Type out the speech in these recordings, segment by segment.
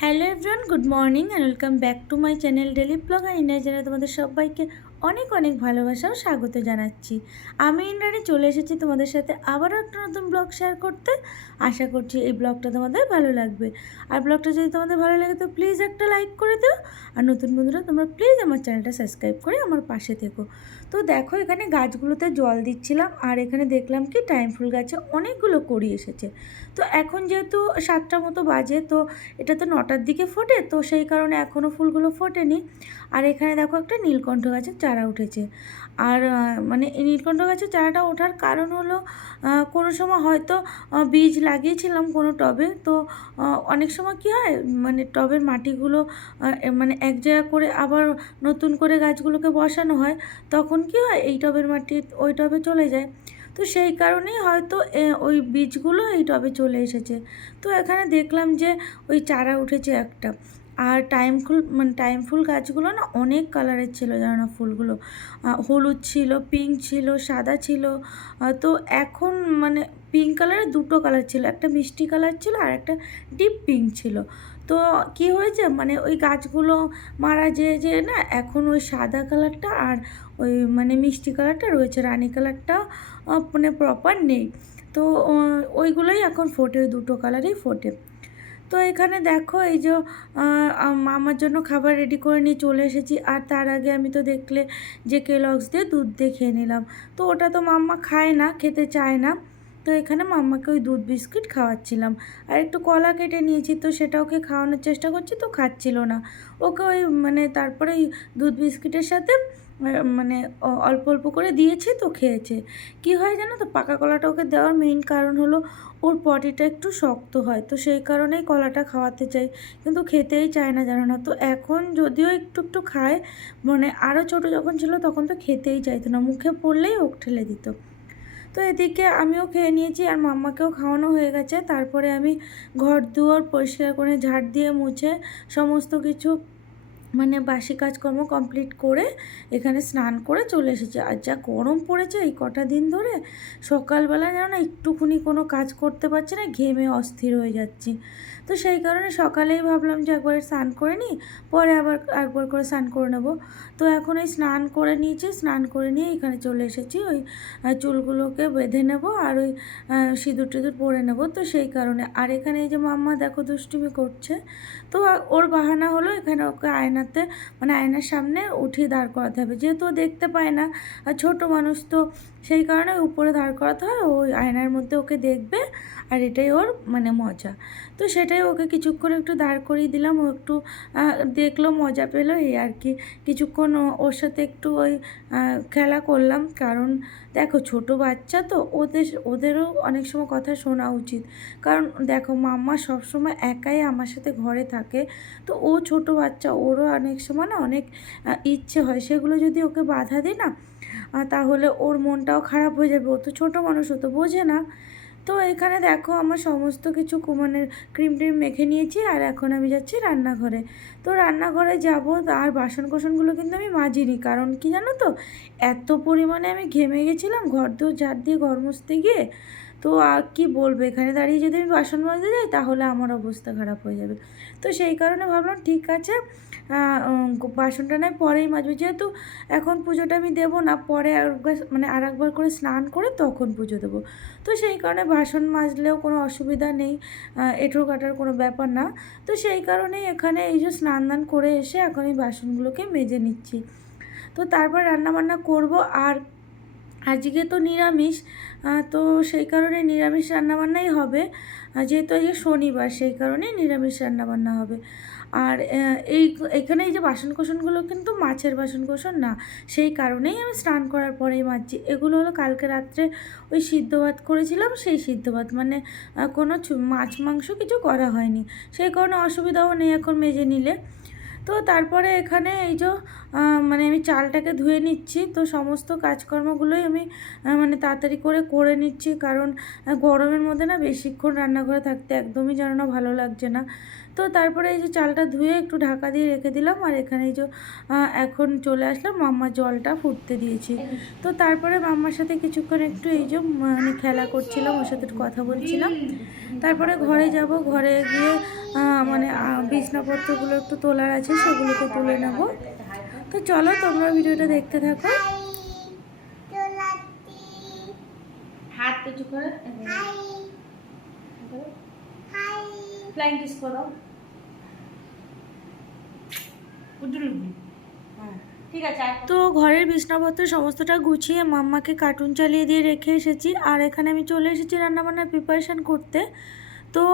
Hello everyone, good morning and welcome back to my channel daily blog. আর ইন্দ্রাণী চ্যানেলে তোমাদের সবাইকে অনেক অনেক ভালোবাসা ও স্বাগত জানাচ্ছি। আমি ইন্দ্রাণী চলে এসেছি তোমাদের সাথে আবারও একটা নতুন ব্লগ শেয়ার করতে। আশা করছি এই ব্লগটা তোমাদের ভালো লাগবে। আর ব্লগটা যদি তোমাদের ভালো লাগে তো প্লিজ একটা লাইক করে দিও। আর নতুন বন্ধুরা তোমরা প্লিজ আমার চ্যানেলটা সাবস্ক্রাইব করে আমার পাশে থেকো। তো দেখো, এখানে গাছগুলোতে জল দিচ্ছিলাম আর এখানে দেখলাম কি টাইম ফুল গাছে অনেকগুলো কড়ি এসেছে। তো এখন যেহেতু 7টা মতো বাজে, তো এটা তো 9টার দিকে ফোটে, তো সেই কারণে এখনও ফুলগুলো ফোটেনি। আর এখানে দেখো একটা নীলকণ্ঠ গাছের চারা উঠেছে। আর মানে এই নীলকণ্ঠ গাছের চারাটা ওঠার কারণ হলো কোনো সময় হয়তো বীজ লাগিয়েছিলাম কোনো টবে, তো অনেক সময় কী হয়, মানে টবের মাটিগুলো মানে এক জায়গা করে আবার নতুন করে গাছগুলোকে বসানো হয়, তখন কি হয় এই টবের মাটি ওই টবে চলে যায়। তো সেই কারণেই হয়তো ওই বীজগুলো এই টবে চলে এসেছে। তো এখানে দেখলাম যে ওই চারা উঠেছে একটা। আর টাইম ফুল গাছগুলো না অনেক কালারের ছিল, জানো না ফুলগুলো। হলুদ ছিল, পিঙ্ক ছিল, সাদা ছিল। তো এখন মানে পিঙ্ক কালারের দুটো কালার ছিল, একটা মিষ্টি কালার ছিল আর একটা ডিপ পিঙ্ক ছিল। তো কি হয়েছে, মানে ওই গাছগুলো মারা যে না, এখন ওই সাদা কালারটা আর ওই মানে মিষ্টি কালারটা রয়েছে, রানী কালারটা মানে প্রপার নেই। তো ওইগুলোই এখন ফোটে, ওই দুটো কালারই ফোটে। তো এখানে দেখো এই যে আমার জন্য খাবার রেডি করে নিয়ে চলে এসেছি। আর তার আগে আমি তো দেখলে যে কেলগস দিয়ে দুধ দিয়ে খেয়ে নিলাম। তো ওটা তো মাম্মা খায় না, খেতে চায় না। তো এখানে মাম্মাকে ওই দুধ বিস্কিট খাওয়াচ্ছিলাম। আর একটু কলা কেটে নিয়েছি, তো সেটা ওকে খাওয়ানোর চেষ্টা করছি, তো খাচ্ছিল না। ওকে ওই মানে তারপরে ওই দুধ বিস্কিটের সাথে মানে অল্প অল্প করে দিয়েছি, তো খেয়েছে। কি হয় জানো তো, পাকা কলাটা ওকে দেওয়ার মেইন কারণ হলো ওর পটিটা একটু শক্ত হয়, তো সেই কারণেই কলাটা খাওয়াতে চাই, কিন্তু খেতেই চায় না, জানো না। তো এখন যদিও একটু একটু খায়, মানে আরও ছোটো যখন ছিল তখন তো খেতেই চাইতো না, মুখে পড়লেই ওক ঠেলে দিত। তো এদিকে আমিও খেয়ে নিয়েছি আর মাম্মাকেও খাওয়ানো হয়ে গেছে। তারপরে আমি ঘর দুয়ার পরিষ্কার করে ঝাড় দিয়ে মুছে সমস্ত কিছু মানে বাসি কাজকর্ম কমপ্লিট করে এখানে স্নান করে চলে এসেছে। আর যা গরম পড়েছে এই কটা দিন ধরে, সকালবেলা যেন না একটুখানি কোনো কাজ করতে পারছি না, ঘেমে অস্থির হয়ে যাচ্ছি। তো সেই কারণে সকালেই ভাবলাম যে একবার স্নান করে নিই, পরে আবার একবার করে স্নান করে নেব। তো এখন এই স্নান করে নিয়েছি, স্নান করে নিয়ে এখানে চলে এসেছি ওই চুলগুলোকে বেঁধে নেব আর ওই সিঁদুর টিঁদুর পরে নেব। তো সেই কারণে আর এখানে এই যে মাম্মা দেখো দুষ্টুমি করছে। তো ওর বাহানা হলো এখানে ওকে আয়নাতে মানে আয়নার সামনে উঠিয়ে দাঁড় করাতে হবে, যেহেতু ও দেখতে পায় না আর ছোটো মানুষ, তো সেই কারণে উপরে দাঁড় করাতে হয়, ওই আয়নার মধ্যে ওকে দেখবে আর এটাই ওর মানে মজা। তো সেটাই ওকে কিছুক্ষণ একটু দাঁড় করিয়ে দিলাম, ও একটু দেখলো, মজা পেলো, এই আর কি। কিছুক্ষণ ওর সাথে একটু ওই খেলা করলাম, কারণ দেখো ছোট বাচ্চা তো ওদেরও অনেক সময় কথা শোনা উচিত। কারণ দেখো মাম্মা সবসময় একাই আমার সাথে ঘরে থাকে, তো ও ছোট বাচ্চা, ওরও অনেক সময় না অনেক ইচ্ছে হয়, সেগুলো যদি ওকে বাধা দিই না তাহলে ওর মনটাও খারাপ হয়ে যাবে, ও তো ছোটো মানুষ, ও তো বোঝে না। তো এখানে দেখো আমার সমস্ত কিছু মানে ক্রিম ট্রিম মেখে নিয়েছি আর এখন আমি যাচ্ছি রান্নাঘরে। তো রান্নাঘরে যাব, আর বাসন কোসনগুলো কিন্তু আমি মাজিনি, কারণ কি জানো তো, এত পরিমাণে আমি ঘেমে গেছিলাম ঘর দোর ঝাড় দিয়ে ঘর মুছতে গিয়ে। তো আর কি বলবো, এখানে দাঁড়িয়ে যদি আমি বাসন মাজতে যাই তাহলে আমার অবস্থা খারাপ হয়ে যাবে। তো সেই কারণে ভাবলাম ঠিক আছে, বাসনটা নয় পরেই মাজবো, যেহেতু এখন পুজোটা আমি দেবো না, পরে মানে আর একবার করে স্নান করে তখন পুজো দেবো। তো সেই কারণে বাসন মাজলেও কোনো অসুবিধা নেই, এঁঠো কাটার কোনো ব্যাপার না। তো সেই কারণেই এখানে এই যে স্নান দান করে এসে এখন এই বাসনগুলোকে মেজে নিচ্ছি। তো তারপর রান্নাবান্না করব। আর আজকে তো নিরামিষ, তো সেই কারণে নিরামিষ রান্নাবান্নাই হবে, যেহেতু আজকে শনিবার, সেই কারণেই নিরামিষ রান্নাবান্না হবে। আর এখানে এই যে বাসন কোসনগুলো কিন্তু মাছের বাসন কোসন না, সেই কারণেই আমি স্নান করার পরেই মাজছি। এগুলো হলো কালকে রাত্রে ওই সিদ্ধ ভাত করেছিলাম, সেই সিদ্ধ ভাত, মানে কোনো মাছ মাংস কিছু করা হয়নি, সেই কারণে অসুবিধাও নেই এখন মেজে নিলে। তো তারপরে এখানে এই যে মানে আমি চালটাকে ধুয়ে নিচ্ছি, তো সমস্ত কাজকর্মগুলোই আমি মানে তাড়াতাড়ি করে নিচ্ছি, কারণ গরমের মধ্যে না বেশিক্ষণ রান্নাঘরে থাকতে একদমই যেন না ভালো লাগছে না। তো তারপরে এই যে চালটা ধুয়ে একটু ঢাকা দিয়ে রেখে দিলাম, আর এখানে এই যে এখন চলে আসলাম, মাম্মার জলটা ফুটতে দিয়েছি। তো তারপরে মাম্মার সাথে কিছুক্ষণ একটু এই যে মানে খেলা করছিলাম, ওর সাথে একটু কথা বলছিলাম। তারপরে ঘরে যাব, ঘরে গিয়ে মানে বিছনাপত্রগুলো একটু তোলার আছে, সেগুলোকে তুলে নেব। তো চলো তোমরা ভিডিওটা দেখতে থাকো। হাত পিছু করে ফ্লাইং কিস করো। ঠিক আছে। তো ঘরের বিছনাপত্র সমস্তটা গুছিয়ে মাম্মাকে কার্টুন চালিয়ে দিয়ে রেখে এসেছি, আর এখানে আমি চলে এসেছি রান্নাবান্নার প্রিপারেশান করতে। তো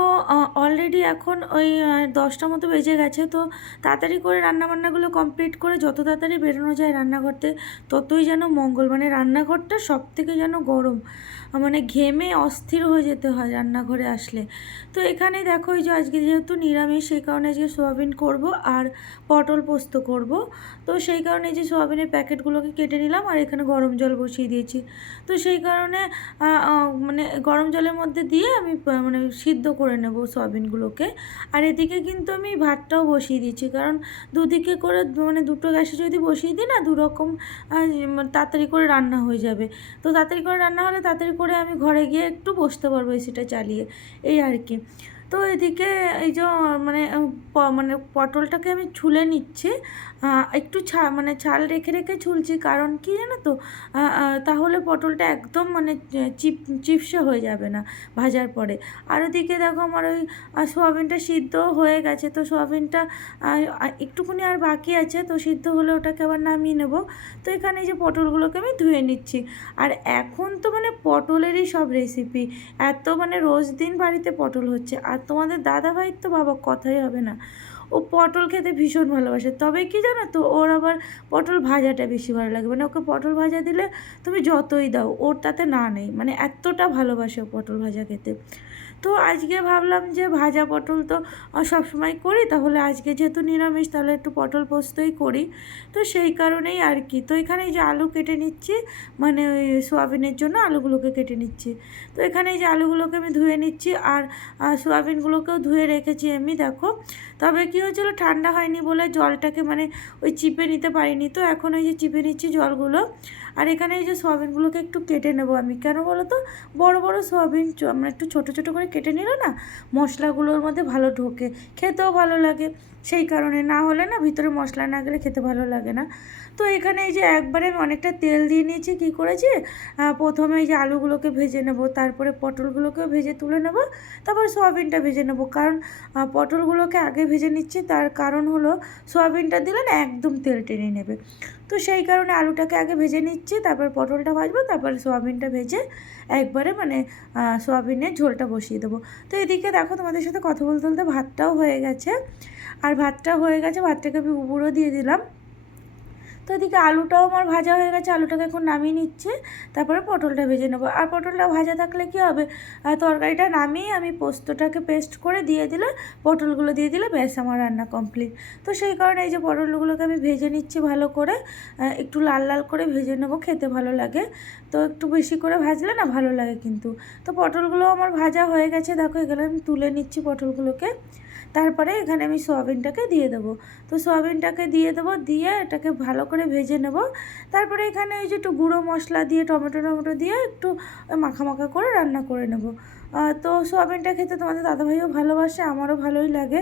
অলরেডি এখন ওই 10টা মতো বেজে গেছে। তো তাড়াতাড়ি করে রান্নাবান্নাগুলো কমপ্লিট করে যত তাড়াতাড়ি বেরোনো যায় রান্নাঘরতে ততই যেন মঙ্গল। মানে রান্নাঘরটা সব থেকে যেন গরম, মানে ঘেমে অস্থির হয়ে যেতে হয় রান্নাঘরে আসলে। তো এখানে দেখো এই যে আজকে যেহেতু নিরামিষ, সেই কারণে আজকে সোয়াবিন করব আর পটল পোস্ত করব। তো সেই কারণে যে সোয়াবিনের প্যাকেটগুলোকে কেটে নিলাম আর এখানে গরম জল বসিয়ে দিয়েছি। তো সেই কারণে মানে গরম জলের মধ্যে দিয়ে আমি মানে সিদ্ধ করে নেব সোয়াবিনগুলোকে। আর এদিকে কিন্তু আমি ভাতটাও বসিয়ে দিচ্ছি, কারণ দুদিকে করে মানে দুটো গ্যাসে যদি বসিয়ে দিই না, দুরকম তাড়াতাড়ি করে রান্না হয়ে যাবে। তো তাড়াতাড়ি করে রান্না হলে তাড়াতাড়ি করে আমি ঘরে গিয়ে একটু বসতে পারবো এসিটা চালিয়ে, এই আর কি। তো এদিকে এই যে মানে মানে পটলটাকে আমি ছুলে নিচ্ছি, একটু মানে ছাল রেখে রেখে ছুলছি, কারণ কি জানো তো, তাহলে পটলটা একদম মানে চিপসে হয়ে যাবে না ভাজার পরে। আর ওদিকে দেখো আমার ওই সোয়াবিনটা সিদ্ধ হয়ে গেছে। তো সোয়াবিনটা একটুখানি আর বাকি আছে, তো সিদ্ধ হলে ওটাকে আবার নামিয়ে নেব। তো এখানে এই যে পটলগুলোকে আমি ধুয়ে নিচ্ছি। আর এখন তো মানে পটলেরই সব রেসিপি, এত মানে রোজ দিন বাড়িতে পটল হচ্ছে। আর তোমাদের দাদাভাইয়ের তো বাবা কথাই হবে না, ও পটল খেতে ভীষণ ভালোবাসে। তবে কি জানো তো, ওর আবার পটল ভাজাটা বেশি ভালো লাগে। মানে ওকে পটল ভাজা দিলে তুমি যতই দাও ওর তাতে না নেই, মানে এতটা ভালোবাসে ও পটল ভাজা খেতে। তো আজকে ভাবলাম যে ভাজা পটল তো সবসময় করি, তাহলে আজকে যেহেতু নিরামিষ তাহলে একটু পটল পোস্তই করি। তো সেই কারণেই আর কি। তো এখানে এই যে আলু কেটে নিচ্ছি, মানে ওই সোয়াবিনের জন্য আলুগুলোকে কেটে নিচ্ছি। তো এখানে এই যে আলুগুলোকে আমি ধুয়ে নিচ্ছি, আর সোয়াবিনগুলোকেও ধুয়ে রেখেছি আমি, দেখো। তবে কী হয়েছিল, ঠান্ডা হয়নি বলে জলটাকে মানে ওই চিপে নিতে পারিনি। তো এখন ওই যে চিপে নিচ্ছি জলগুলো। আর এখানে এই যে সোয়াবিনগুলোকে একটু কেটে নেবো আমি, কেন বলো তো, বড় বড় সোয়াবিন মানে একটু ছোটো ছোটো করে কেটে নিলে না মশলাগুলোর মধ্যে ভালো ঢোকে, খেতেও ভালো লাগে। সেই কারণে, না হলে না ভিতরে মশলা না গেলে খেতে ভালো লাগে না। তো এখানে এই যে একবারে আমি অনেকটা তেল দিয়ে নিয়েছি। কী করেছি, প্রথমে এই যে আলুগুলোকে ভেজে নেব, তারপরে পটলগুলোকেও ভেজে তুলে নেব, তারপর সোয়াবিনটা ভেজে নেব। কারণ পটলগুলোকে আগে ভেজে নিচ্ছি, তার কারণ হলো সোয়াবিনটা দিলে না একদম তেল টেনে নেবে। তো সেই কারণে আলুটাকে আগে ভেজে নিচ্ছি, তারপর পটলটা ভাজবো, তারপরে সোয়াবিনটা ভেজে একবারে মানে সোয়াবিনের ঝোলটা বসিয়ে দেবো। তো এদিকে দেখো তোমাদের সাথে কথা বলতে বলতে ভাতটাও হয়ে গেছে। আর ভাতটা হয়ে গেছে, ভাতটাকে আমি উপরও দিয়ে দিলাম। তো এদিকে আলুটাও আমার ভাজা হয়ে গেছে, আলুটাকে এখন নামিয়ে নিচ্ছে, তারপরে পটলটা ভেজে নেবো। আর পটলটা ভাজা থাকলে কী হবে, তরকারিটা নামিয়ে আমি পোস্তটাকে পেস্ট করে দিয়ে দিলে, পটলগুলো দিয়ে দিলে, ব্যাস আমার রান্না কমপ্লিট। তো সেই কারণে এই যে পটলগুলোকে আমি ভেজে নিচ্ছি ভালো করে, একটু লাল লাল করে ভেজে নেবো, খেতে ভালো লাগে। তো একটু বেশি করে ভাজলে না ভালো লাগে কিন্তু। তো পটলগুলো আমার ভাজা হয়ে গেছে, দেখো এখানে আমি তুলে নিচ্ছি পটলগুলোকে। তারপরে এখানে আমি সোয়াবিনটাকে দিয়ে দেবো। তো সোয়াবিনটাকে দিয়ে দেবো, দিয়ে এটাকে ভালো করে ভেজে নেব। তারপরে এখানে এই যে একটু গুঁড়ো মশলা দিয়ে টমেটো দিয়ে একটু মাখা মাখা করে রান্না করে নেব। তো সোয়াবিনটা খেতে তোমাদের দাদাভাইও ভালোবাসে, আমারও ভালোই লাগে।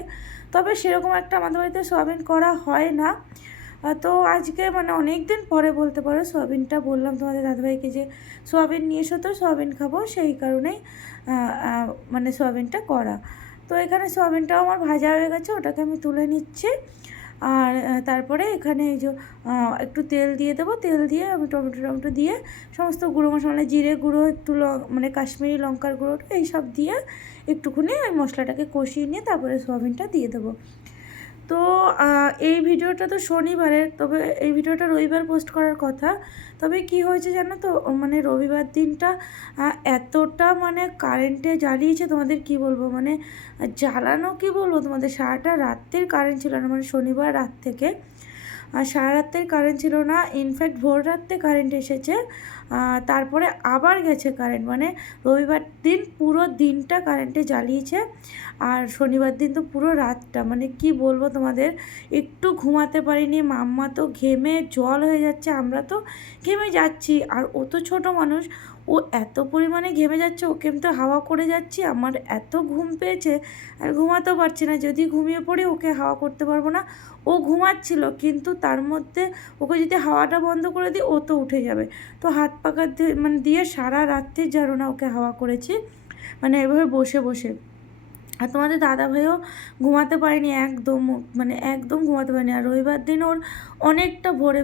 তবে সেরকম একটা আমাদের বাড়িতে সোয়াবিন করা হয় না। তো আজকে মানে অনেক দিন পরে বলতে পারো সোয়াবিনটা বললাম তোমাদের দাদাভাইকে যে সোয়াবিন নিয়ে এসো, তো সোয়াবিন খাবো, সেই কারণেই মানে সোয়াবিনটা করা। তো এখানে সোয়াবিনটাও আমার ভাজা হয়ে গেছে, ওটাকে আমি তুলে নিচ্ছি। আর তারপরে এখানে এই যে একটু তেল দিয়ে দেবো, তেল দিয়ে আমি টমেটো দিয়ে সমস্ত গুঁড়ো মশলা, জিরে গুঁড়ো, একটু মানে কাশ্মীরি লঙ্কার গুঁড়ো, এইসব দিয়ে একটুখানি ওই মশলাটাকে কষিয়ে নিয়ে তারপরে সোয়াবিনটা দিয়ে দেবো। তো এই ভিডিওটা তো শনিবারের, তবে এই ভিডিওটা রবিবার পোস্ট করার কথা। তবে কি হয়েছে জানো তো, মানে রবিবার দিনটা এতটা মানে কারেন্টে জ্বালিয়েছে, তোমাদের কি বলবো, মানে জ্বালানো কি বলবো তোমাদের, সারাটা রাত্রের কারেন্ট ছিল না, মানে শনিবার রাত থেকে আর সারা রাত্রের কারেন্ট ছিল না। ইনফ্যাক্ট ভোর রাত্রে কারেন্ট এসেছে। তারপরে আবার গেছে কারেন্ট, মানে রবিবার দিন পুরো দিনটা কারেন্টে জ্বালিয়েছে, আর শনিবার দিন তো পুরো রাতটা, মানে কি বলবো তোমাদের, একটু ঘুমাতে পারিনি। মাম্মা তো ঘেমে জল হয়ে যাচ্ছে, আমরা তো ঘেমে যাচ্ছি, আর ও তো ছোটো মানুষ, ও এত পরিমাণে ঘেমে যাচ্ছে, ওকে আমি তো হাওয়া করে যাচ্ছি, আমার এত ঘুম পেয়েছে আর ঘুমাতেও পারছি না। যদি ঘুমিয়ে পড়ি ওকে হাওয়া করতে পারবো না। ও ঘুমাচ্ছিল, কিন্তু তার মধ্যে ওকে যদি হাওয়াটা বন্ধ করে দিই ও তো উঠে যাবে। তো হাত পাকা মানে দিয়ে সারা রাত্রি জানো না ওকে হাওয়া করেছি, মানে এভাবে বসে বসে। আর তোমাদের দাদাভাইও ঘুমাতে পারেনি একদম, মানে একদম ঘুমাতে পারেনি। আর রবিবার দিন ওর অনেকটা ভোরে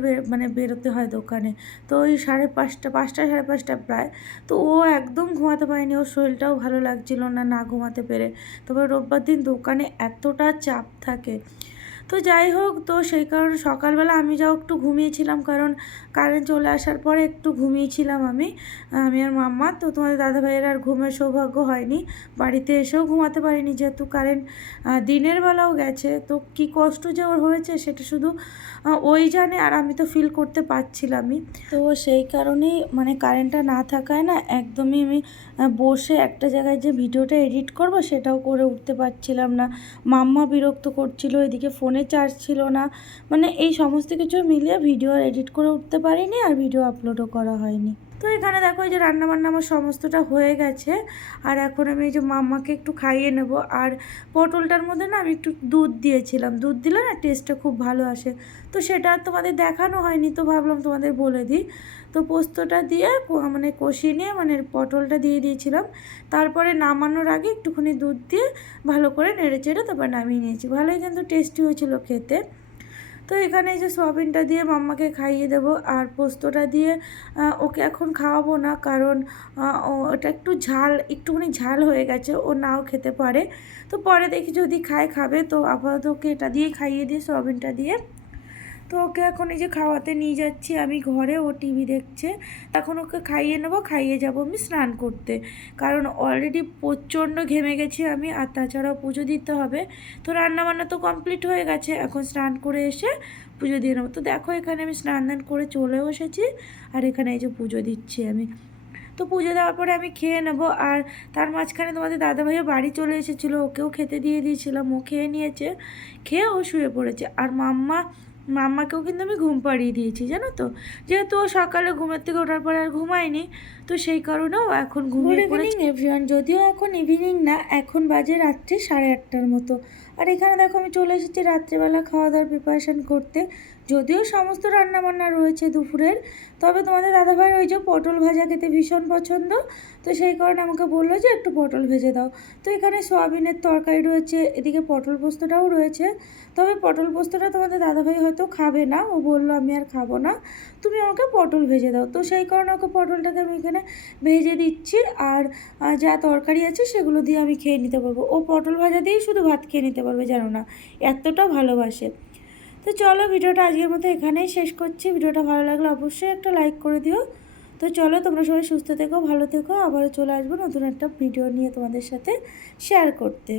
বেরোতে হয় দোকানে, তো ওই 5:30 5:30 প্রায়। তো ও একদম ঘুমাতে পারেনি, ওর শরীরটাও ভালো লাগছিল না না ঘুমাতে পেরে। তবে রোববার দিন দোকানে এতটা চাপ থাকে। তো যাই হোক, তো সেই কারণে সকালবেলা আমি যাও একটু ঘুমিয়েছিলাম, কারণ কারেন্ট চলে আসার পরে একটু ঘুমিয়েছিলাম আমি আর মাম্মা। তো তোমাদের দাদাভাইয়ের আর ঘুমের সৌভাগ্য হয়নি, বাড়িতে এসেও ঘুমাতে পারিনি, যেহেতু কারেন্ট দিনের বেলাও গেছে। তো কী কষ্ট যে ওর হয়েছে সেটা শুধু ওই জানে, আর আমি তো ফিল করতে পারছিলামই। তো সেই কারণেই মানে কারেন্টটা না থাকায় না একদমই আমি বসে একটা জায়গায় যে ভিডিওটা এডিট করব সেটাও করে উঠতে পারছিলাম না। মাম্মা বিরক্ত করছিল, এদিকে ফোনে চার্জ ছিল না, মানে এই সমস্ত কিছু মিলিয়ে ভিডিও এডিট করে উঠতে পারিনি, আর ভিডিও আপলোডও করা হয়নি। তো এখানে দেখো এই যে রান্নাবান্না আমার সমস্তটা হয়ে গেছে, আর এখন আমি এই যে মাম্মাকে একটু খাইয়ে নেব। আর পটলটার মধ্যে না আমি একটু দুধ দিয়েছিলাম, দুধ দিলে না টেস্টটা খুব ভালো আসে। তো সেটা আর তোমাদের দেখানো হয়নি, তো ভাবলাম তোমাদের বলে দিই। তো পোস্তটা দিয়ে মানে কষিয়ে নিয়ে মানে পটলটা দিয়ে দিয়েছিলাম, তারপরে নামানোর আগে একটুখানি দুধ দিয়ে ভালো করে নেড়ে চেড়ে তারপর নামিয়ে নিয়েছি। ভালোই কিন্তু টেস্টি হয়েছিল খেতে। তো এখানে এই যে সয়াবিনটা দিয়ে মাম্মাকে খাইয়ে দেবো, আর পোস্তটা দিয়ে ওকে এখন খাওয়াবো না, কারণ ওটা একটুখানি ঝাল হয়ে গেছে, ও নাও খেতে পারে। তো পরে দেখি যদি খাবে, তো আপাতত ওকে এটা দিয়েই খাইয়ে দিই, সয়াবিনটা দিয়ে। তো ওকে এখন এই যে খাওয়াতে নিয়ে যাচ্ছি আমি ঘরে, ও টিভি দেখছে। এখন ওকে খাইয়ে নেবো, খাইয়ে যাব আমি স্নান করতে, কারণ অলরেডি প্রচণ্ড ঘেমে গেছি আমি, আর তাছাড়াও পুজো দিতে হবে। তো রান্নাবান্না তো কমপ্লিট হয়ে গেছে, এখন স্নান করে এসে পুজো দিয়ে নেবো। তো দেখো এখানে আমি স্নান করে চলেও এসেছি, আর এখানে এই যে পুজো দিচ্ছি আমি। তো পুজো দেওয়ার পরে আমি খেয়ে নেবো, আর তার মাঝখানে তোমাদের দাদাভাইও বাড়ি চলে এসেছিলো, ওকেও খেতে দিয়ে দিয়েছিলাম, ও খেয়ে নিয়েছে, খেয়ে ও শুয়ে পড়েছে। আর মাম্মাকেও কিন্তু আমি ঘুম পাড়িয়ে দিয়েছি জানো তো, যেহেতু ও সকালে ঘুমের থেকে ওঠার পরে আর ঘুমায়নি, তো সেই কারণেও এখন ঘুমিয়ে পড়েছে। এভরিওয়ান, যদিও এখন ইভিনিং না, এখন বাজে রাত্রি 8:30টার মতো। আর এখানে দেখো আমি চলে এসেছি রাত্রিবেলা খাওয়া দাওয়ার প্রিপারেশান করতে। যদিও সমস্ত রান্নাবান্না রয়েছে দুপুরের, তবে তোমাদের দাদাভাইয়ের ওই যে পটল ভাজা খেতে ভীষণ পছন্দ, তো সেই কারণে আমাকে বললো যে একটু পটল ভেজে দাও। তো এখানে সয়াবিনের তরকারি রয়েছে, এদিকে পটল পোস্তটাও রয়েছে। তবে পটল পোস্তটা তোমাদের দাদাভাই হয়তো খাবে না, ও বললো আমি আর খাবো না, তুমি আমাকে পটল ভেজে দাও। তো সেই কারণে ওকে পটলটাকে আমি এখানে ভেজে দিচ্ছি, আর যা তরকারি আছে সেগুলো দিয়ে আমি খেয়ে নিতে পারবো। ও পটল ভাজা দিয়েই শুধু ভাত খেয়ে নিতে পারবে, জানো না এতটা ভালোবাসে। তো চলো ভিডিওটা আজকের মতো এখানেই শেষ করছি। ভিডিওটা ভালো লাগলে অবশ্যই একটা লাইক করে দিও। তো চলো তোমরা সবাই সুস্থ থেকো, ভালো থেকো, আবারও চলে আসবো নতুন একটা ভিডিও নিয়ে তোমাদের সাথে শেয়ার করতে।